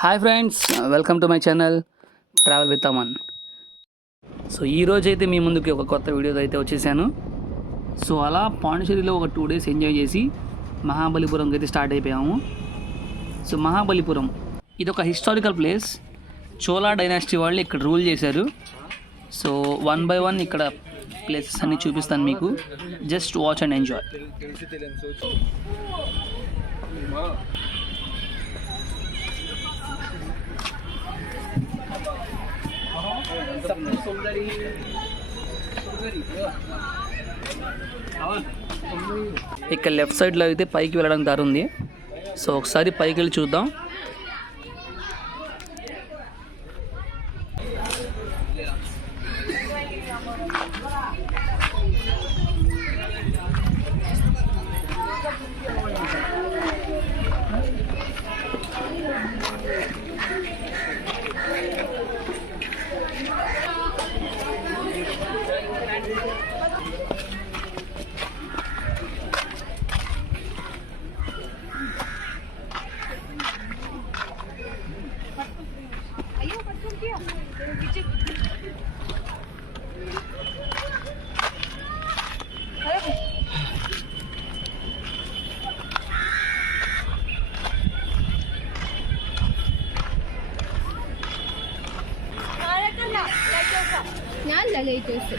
Hi friends welcome to my channel travel with Aman. So ఈరోజు అయితే మీ ముందుకి ఒక కొత్త వీడియో అయితే వచ్చేసాను. సో అలా పాండిచేరిలో ఒక టూ డేస్ ఎంజాయ్ చేసి మహాబలిపురంకి అయితే స్టార్ట్ అయిపోయాము. సో మహాబలిపురం ఇది ఒక హిస్టారికల్ ప్లేస్. చోలా డైనాసిటీ వాళ్ళు ఇక్కడ రూల్ చేశారు. సో వన్ బై వన్ ఇక్కడ ప్లేసెస్ అన్ని చూపిస్తాను మీకు. Just watch and enjoy. ఇక్కడ లెఫ్ట్ సైడ్లో అయితే పైకి వెళ్ళడానికి దారి ఉంది. సో ఒకసారి పైకి వెళ్ళి చూద్దాం. লাগাইতেছে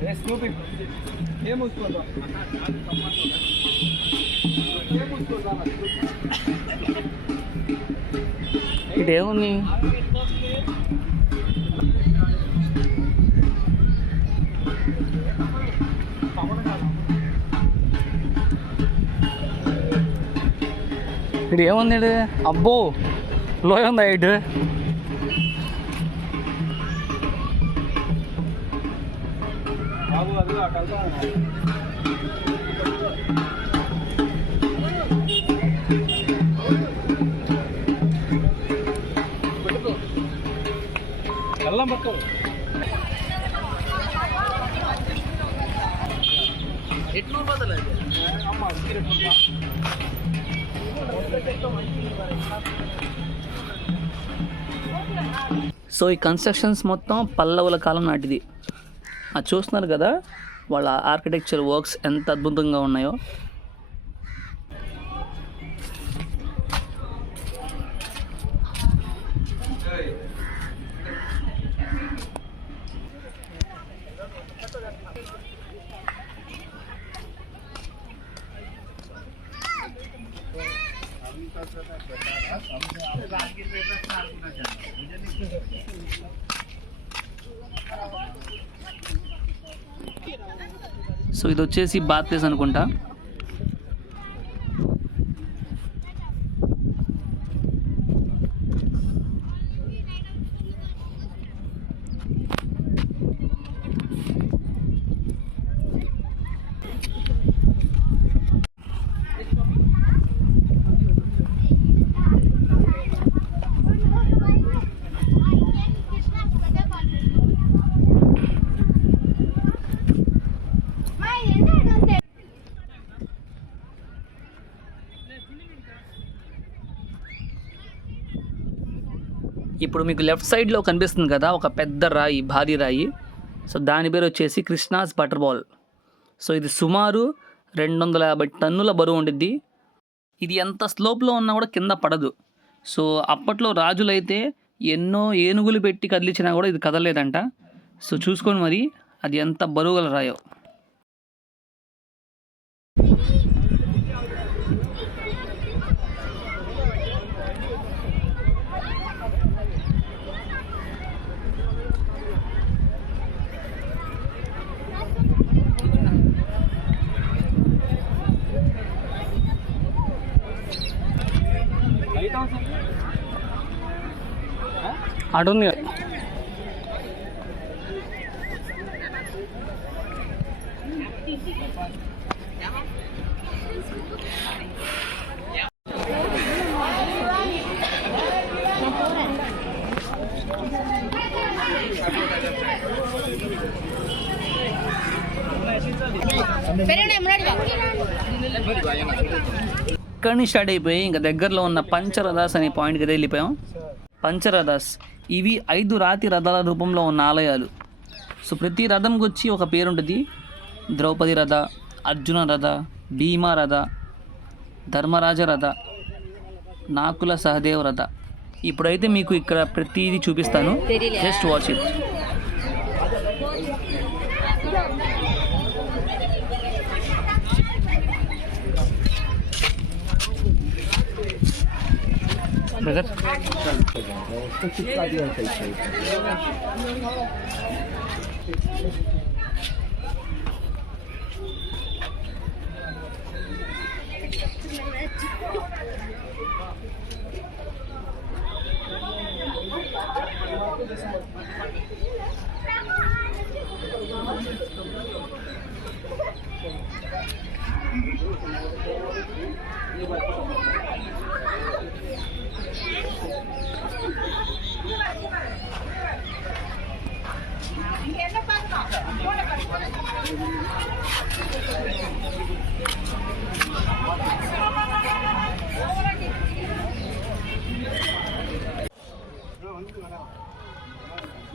Desculpe, temos tudo. ఇదేముంది ఇది ఏముంది అబ్బో లోయ ఉందా ఇటు? సో ఈ కన్స్ట్రక్షన్స్ మొత్తం పల్లవుల కాలం నాటిది. అది చూస్తున్నారు కదా వాళ్ళ ఆర్కిటెక్చర్ వర్క్స్ ఎంత అద్భుతంగా ఉన్నాయో. సో ఇది వచ్చేసి బాత్ ప్లేస్ అనుకుంటా. ఇప్పుడు మీకు లెఫ్ట్ సైడ్లో కనిపిస్తుంది కదా ఒక పెద్ద రాయి భారీ రాయి. సో దాని పేరు వచ్చేసి కృష్ణాస్ బటర్ బాల్. సో ఇది సుమారు రెండు వందల యాభై టన్నుల బరువు ఉండిద్ది. ఇది ఎంత స్లోప్లో ఉన్నా కూడా కింద పడదు. సో అప్పట్లో రాజులైతే ఎన్నో ఏనుగులు పెట్టి కదిలించినా కూడా ఇది కదలలేదంట. సో చూసుకొని మరి అది ఎంత బరువు గల రాయో. అటు ఉంది ఇక్కడి నుంచి స్టార్ట్ అయిపోయి ఇంకా దగ్గరలో ఉన్న పంచరదాస్ అనే పాయింట్కి అయితే వెళ్ళిపోయాం. పంచరథాస్. ఇవి ఐదు రాతి రథాల రూపంలో ఉన్న ఆలయాలు. సో ప్రతి రథంకి వచ్చి ఒక పేరు ఉంటుంది ద్రౌపది రథ అర్జున రథ భీమా రథ ధర్మరాజ రథ నాకుల సహదేవ్ రథ. ఇప్పుడైతే మీకు ఇక్కడ ప్రతిదీ చూపిస్తాను. Just watch it. Bırak. Küçük radyo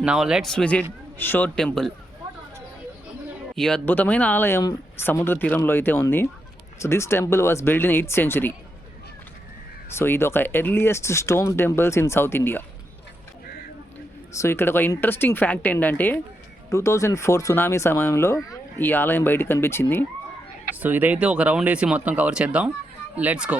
నా లెట్స్ విజిట్ షోర్ టెంపుల్ ఈ అద్భుతమైన ఆలయం సముద్ర తీరంలో అయితే ఉంది. So this temple was build in eighth century so ఇది ఒక earliest stone temples in South India so ఇక్కడ ఒక ఇంట్రెస్టింగ్ ఫ్యాక్ట్ ఏంటంటే టూ థౌజండ్ ఫోర్ సునామీ సమయంలో ఈ ఆలయం బయటకు కనిపించింది. సో ఇదైతే ఒక రౌండ్ వేసి మొత్తం కవర్ చేద్దాం. లెట్స్ గో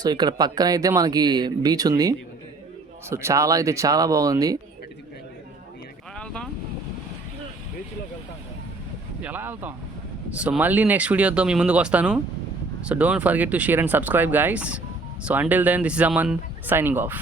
సో ఇక్కడ పక్కన అయితే మనకి బీచ్ ఉంది. సో చాలా అయితే చాలా బాగుంది. ఎలా వెళ్తాం? సో మళ్ళీ నెక్స్ట్ వీడియోతో మీ ముందుకు వస్తాను. So don't forget to share and subscribe guys so until then this is Aman signing off